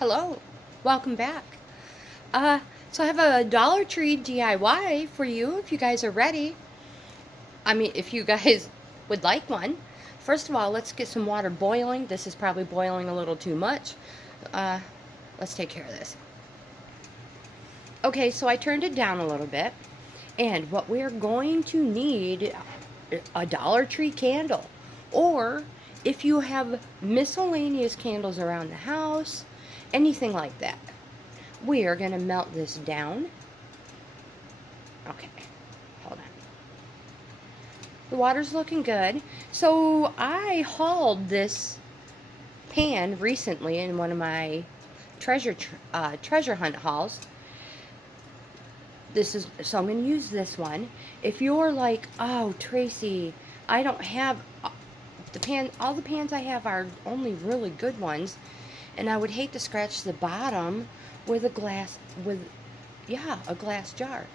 Hello, welcome back. Uh, so I have a Dollar Tree DIY for you if you guys are ready. I mean, if you guys would like one. First of all, let's get some water boiling. This is probably boiling a little too much. Uh, let's take care of this. Okay, so I turned it down a little bit. And what we're going to need, a Dollar Tree candle. Or if you have miscellaneous candles around the house, anything like that. We are going to melt this down. Okay, hold on. The water's looking good. So I hauled this pan recently in one of my treasure hunt hauls. So I'm going to use this one. If you're like, oh, Tracy, I don't have all the pans I have are only really good ones, and I would hate to scratch the bottom with a glass jar.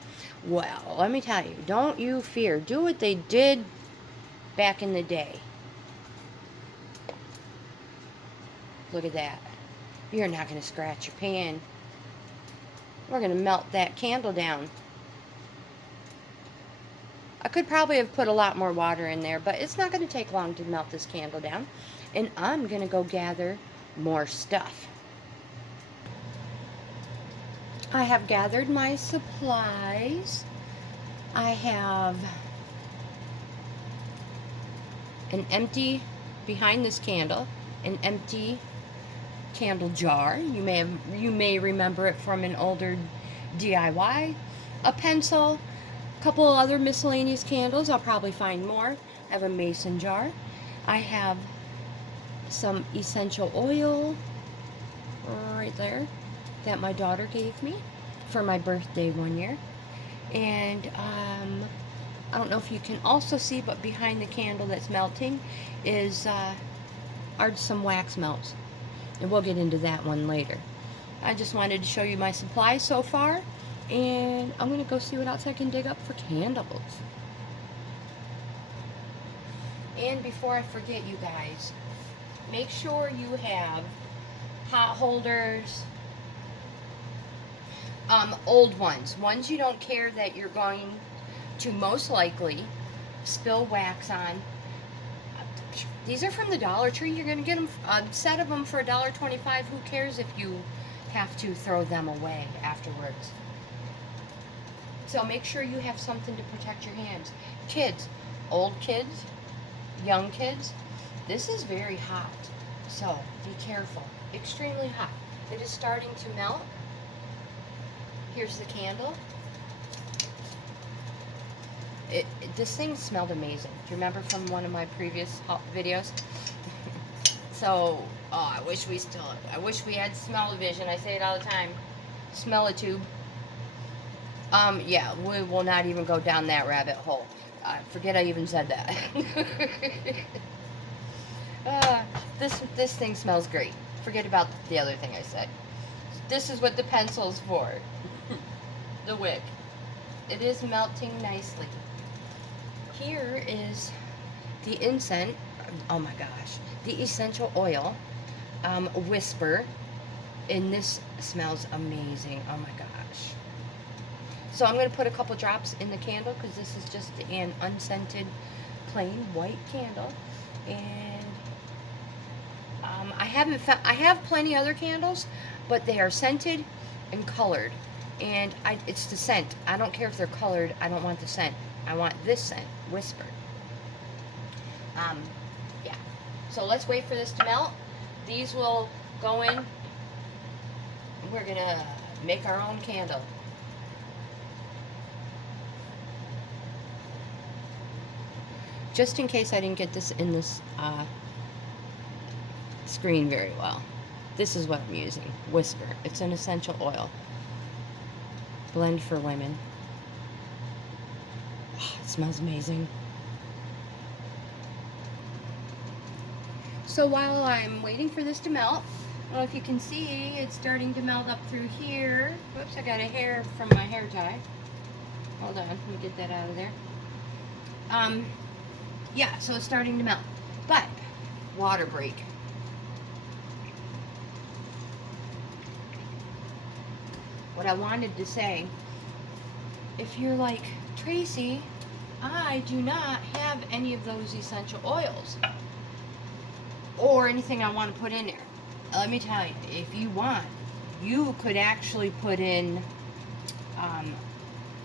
Well, let me tell you, don't you fear. Do what they did back in the day. Look at that. You're not going to scratch your pan. We're going to melt that candle down. I could probably have put a lot more water in there, but it's not going to take long to melt this candle down. And I'm going to go gather more stuff. I have gathered my supplies. I have behind this candle, an empty candle jar. You may remember it from an older DIY. A pencil, a couple of other miscellaneous candles. I'll probably find more. I have a mason jar. I have some essential oil right there that my daughter gave me for my birthday one year. And I don't know if you can also see, but behind the candle that's melting are some wax melts. And we'll get into that one later. I just wanted to show you my supplies so far. And I'm going to go see what else I can dig up for candles. And before I forget, you guys, make sure you have hot holders. Old ones you don't care that you're going to most likely spill wax on. These are from the Dollar Tree. You're going to get them, a set of them for $1.25. Who cares if you have to throw them away afterwards? So make sure you have something to protect your hands. Kids, old kids, young kids, this is very hot. So be careful. Extremely hot. It is starting to melt. Here's the candle. This thing smelled amazing. Do you remember from one of my previous videos? So, I wish we had smell-o-vision. I say it all the time. Smell-a-tube. Yeah, we will not even go down that rabbit hole. Forget I even said that. This thing smells great. Forget about the other thing I said. This is what the pencil's for. The wick. It is melting nicely. Here is the incense. Oh my gosh. The essential oil. Whisper. And this smells amazing. Oh my gosh. So I'm going to put a couple drops in the candle because this is just an unscented plain white candle. And I have plenty other candles, but they are scented and colored. And it's the scent. I don't care if they're colored. I don't want the scent. I want this scent, Whisper. Yeah. So let's wait for this to melt. These will go in. We're going to make our own candle. Just in case I didn't get this in this screen very well. This is what I'm using, Whisper. It's an essential oil. Blend for women. Oh, it smells amazing. So while I'm waiting for this to melt, I don't know if you can see, it's starting to melt up through here. Whoops, I got a hair from my hair tie. Hold on, let me get that out of there. Yeah, so it's starting to melt. But, water break. what I wanted to say, if you're like, Tracy, I do not have any of those essential oils or anything I want to put in there. Let me tell you, if you want, you could actually put in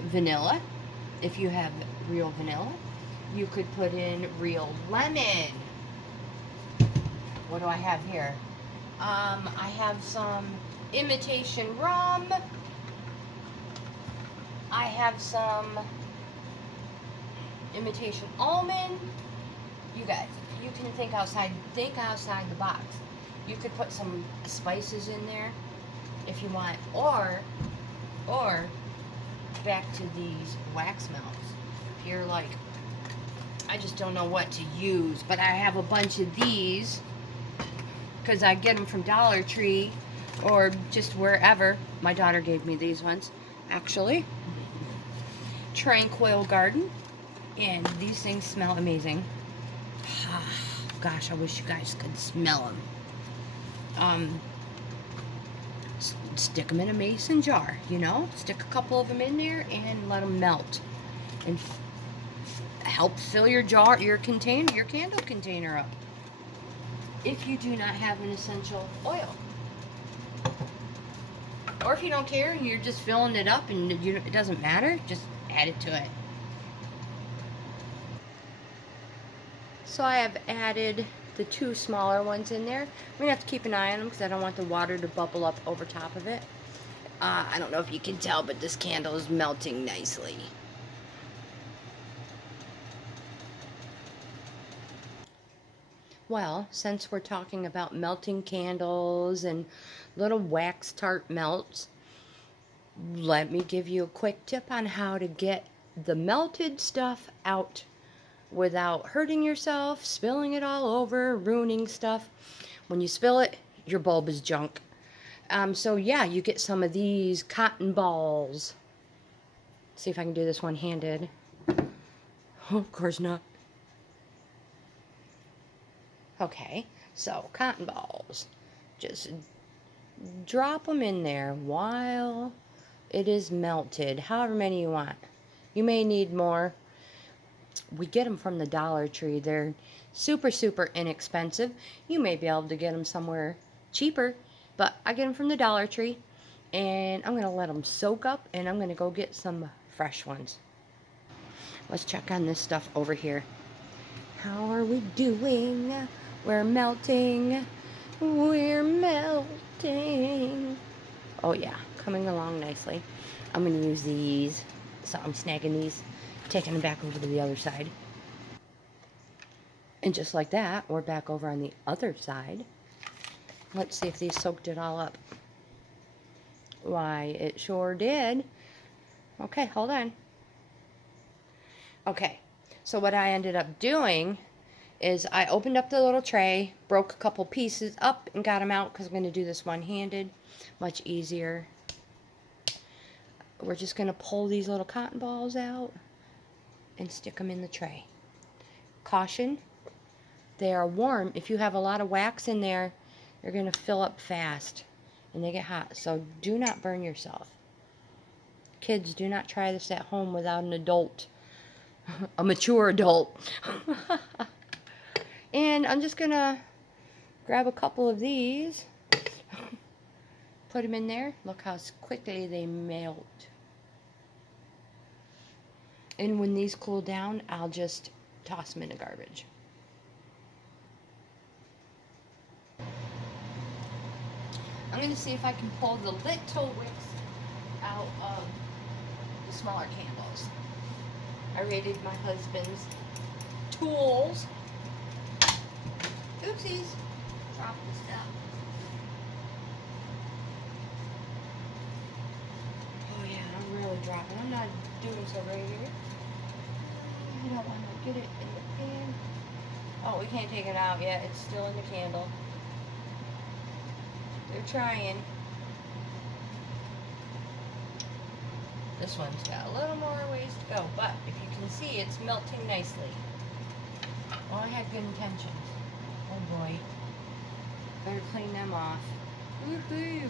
vanilla, if you have real vanilla. You could put in real lemon. What do I have here? I have some imitation rum. I have some imitation almond. You guys, you can think outside the box. You could put some spices in there if you want, or back to these wax melts. If you're like, I just don't know what to use, but I have a bunch of these because I get them from Dollar Tree or just wherever. My daughter gave me these ones, actually. Tranquil Garden, and these things smell amazing. Gosh, I wish you guys could smell them. Stick them in a mason jar, you know? Stick a couple of them in there and let them melt. And help fill your jar, your container, your candle container up. If you do not have an essential oil. Or if you don't care and you're just filling it up and it doesn't matter, just add it to it. So I have added the 2 smaller ones in there. I'm going to have to keep an eye on them because I don't want the water to bubble up over top of it. I don't know if you can tell, but this candle is melting nicely. Well, since we're talking about melting candles and little wax tart melts, let me give you a quick tip on how to get the melted stuff out without hurting yourself, spilling it all over, ruining stuff. When you spill it, your bulb is junk. So yeah, you get some of these cotton balls. See if I can do this one-handed. Oh, of course not. Okay, so cotton balls. Just drop them in there while it is melted, however many you want. You may need more. We get them from the Dollar Tree. They're super, super inexpensive. You may be able to get them somewhere cheaper, but I get them from the Dollar Tree, and I'm going to let them soak up, and I'm going to go get some fresh ones. Let's check on this stuff over here. How are we doing? We're melting. We're melting. Oh yeah, coming along nicely. I'm going to use these. So I'm snagging these, taking them back over to the other side. And just like that, we're back over on the other side. Let's see if these soaked it all up. Why, it sure did. Okay, hold on. Okay, so what I ended up doing is I opened up the little tray, broke a couple pieces up and got them out because I'm going to do this one-handed. Much easier. We're just going to pull these little cotton balls out and stick them in the tray. Caution, they are warm. If you have a lot of wax in there, they're going to fill up fast and they get hot. So do not burn yourself. Kids, do not try this at home without an adult, a mature adult. And I'm just going to grab a couple of these, put them in there. Look how quickly they melt. And when these cool down, I'll just toss them in the garbage. I'm going to see if I can pull the little wicks out of the smaller candles. I raided my husband's tools. Oopsies. Drop the stuff. Oh yeah, I'm really dropping. I'm not doing so great here. I don't want to get it in the pan. Oh, we can't take it out yet. It's still in the candle. They're trying. This one's got a little more ways to go, but if you can see, it's melting nicely. Oh, I had good intentions. Oh boy. Better clean them off. Woohoo!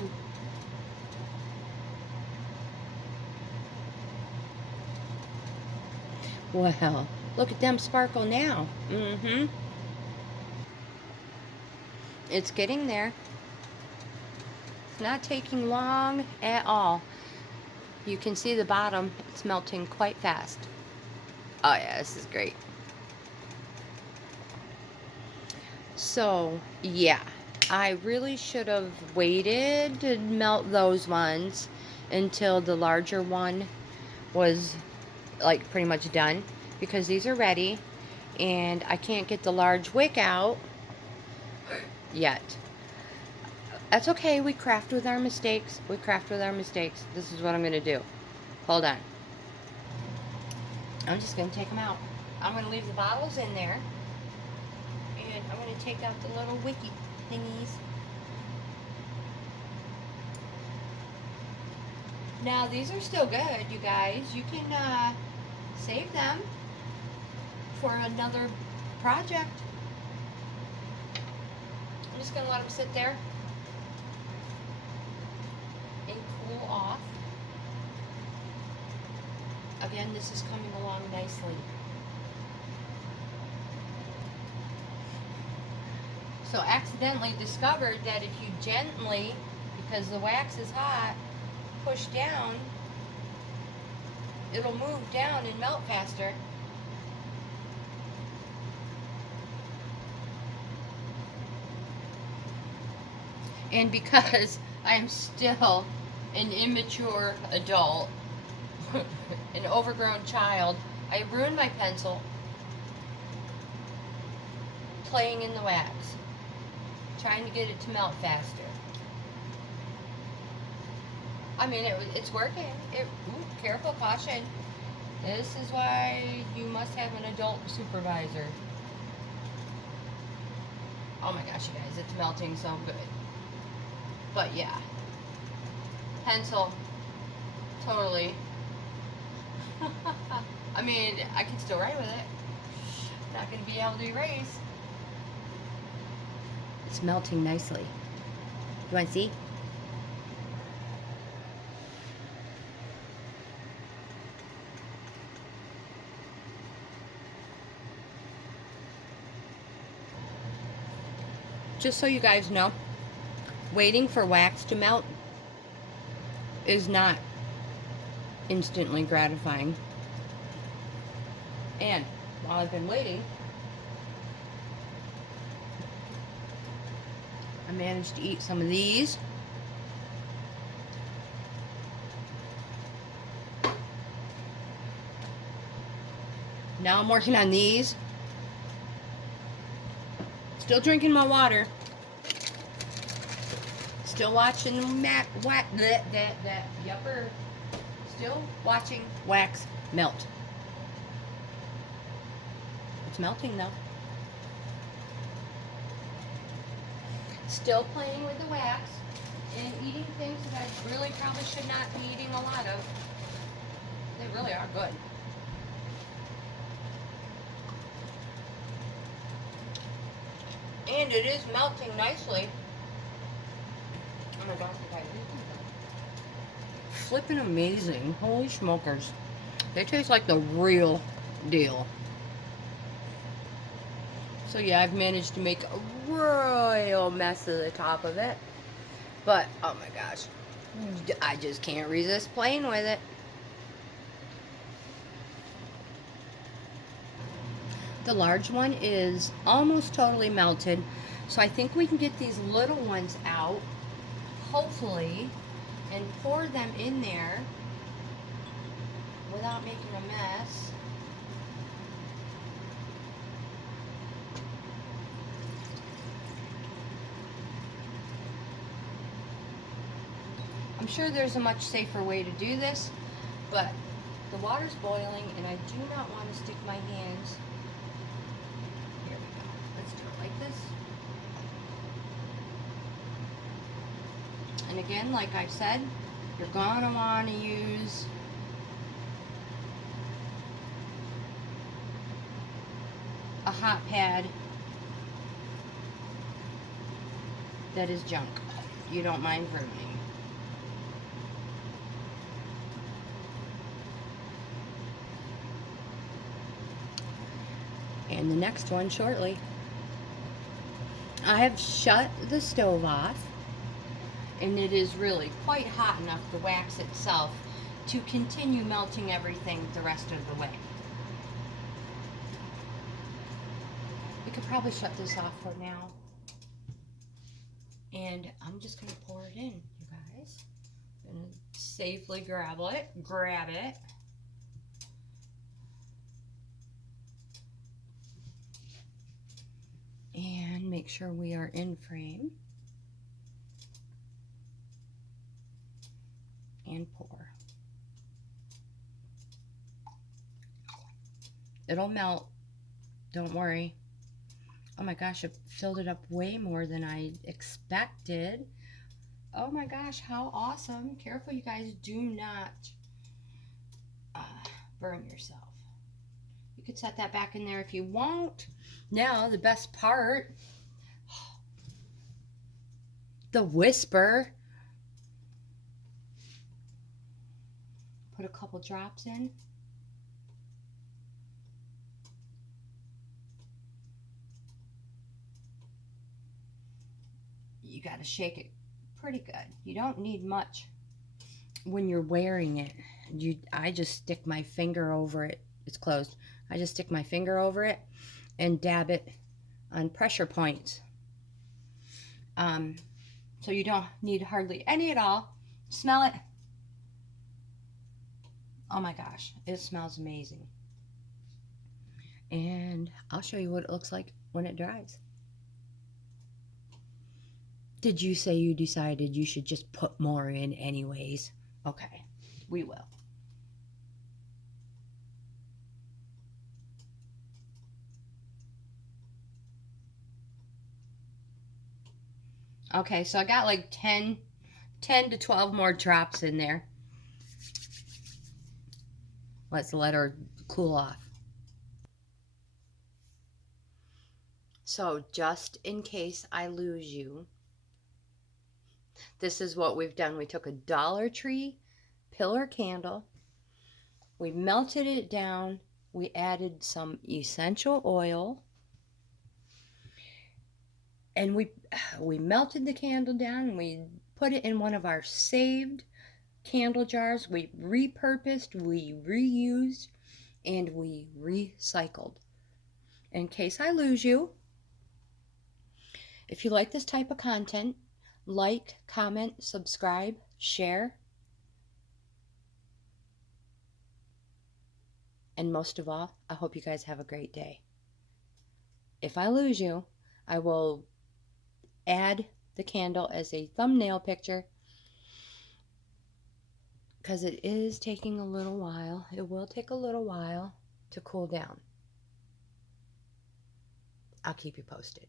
Well, look at them sparkle now. Mm-hmm. It's getting there. It's not taking long at all. You can see the bottom. It's melting quite fast. Oh yeah, this is great. So, yeah. I really should have waited to melt those ones until the larger one was like pretty much done, because these are ready and I can't get the large wick out yet. That's okay. We craft with our mistakes. We craft with our mistakes. This is what I'm going to do. Hold on. I'm just going to take them out. I'm going to leave the bottles in there. And I'm going to take out the little wicky thingies. Now, these are still good, you guys. You can save them for another project. I'm just going to let them sit there and cool off. Again, this is coming along nicely. So accidentally discovered that if you gently, because the wax is hot, push down, it'll move down and melt faster. And because I am still an immature adult, an overgrown child, I ruined my pencil playing in the wax, trying to get it to melt faster. I mean, it's working. Ooh, careful, caution. This is why you must have an adult supervisor. Oh my gosh, you guys, it's melting so good. But yeah, pencil, totally. I mean, I can still write with it. Not going to be able to erase. It's melting nicely. You want to see? Just so you guys know, waiting for wax to melt is not instantly gratifying. And while I've been waiting, I managed to eat some of these. Now I'm working on these. Still drinking my water. Still watching yupper. Still watching wax melt. It's melting though. Still playing with the wax and eating things that I really probably should not be eating a lot of. They really are good. And it is melting nicely. Oh my gosh, you guys. Flipping amazing. Holy smokers. They taste like the real deal. So yeah, I've managed to make a royal mess of the top of it. But, oh my gosh. I just can't resist playing with it. The large one is almost totally melted. So I think we can get these little ones out, hopefully, and pour them in there without making a mess. I'm sure there's a much safer way to do this, but the water's boiling and I do not want to stick my hands. Here we go. Let's do it like this. And again, like I said, you're going to want to use a hot pad that is junk. You don't mind ruining. and the next one shortly. I have shut the stove off, and it is really quite hot enough, the wax itself, to continue melting everything the rest of the way. We could probably shut this off for now. And I'm just going to pour it in, you guys. I'm going to safely grab it. And make sure we are in frame. And pour. It'll melt. Don't worry. Oh my gosh, it filled it up way more than I expected. Oh my gosh, how awesome. Careful, you guys. Do not burn yourself. You could set that back in there if you want. Now, the best part. The whisper. Put a couple drops in. You got to shake it pretty good. You don't need much when you're wearing it. I just stick my finger over it. It's closed. I just stick my finger over it and dab it on pressure points. So you don't need hardly any at all. Smell it. Oh my gosh, it smells amazing. And I'll show you what it looks like when it dries. Did you say you decided you should just put more in anyways? Okay, we will. Okay, so I got like 10 to 12 more drops in there. Let's let her cool off. So just in case I lose you, this is what we've done. We took a Dollar Tree pillar candle, we melted it down, we added some essential oil, and we melted the candle down, and we put it in one of our saved candle jars. We repurposed, we reused, and we recycled. In case I lose you, if you like this type of content, like, comment, subscribe, share, and most of all, I hope you guys have a great day. If I lose you, I will add the candle as a thumbnail picture, because it is taking a little while. It will take a little while to cool down. I'll keep you posted.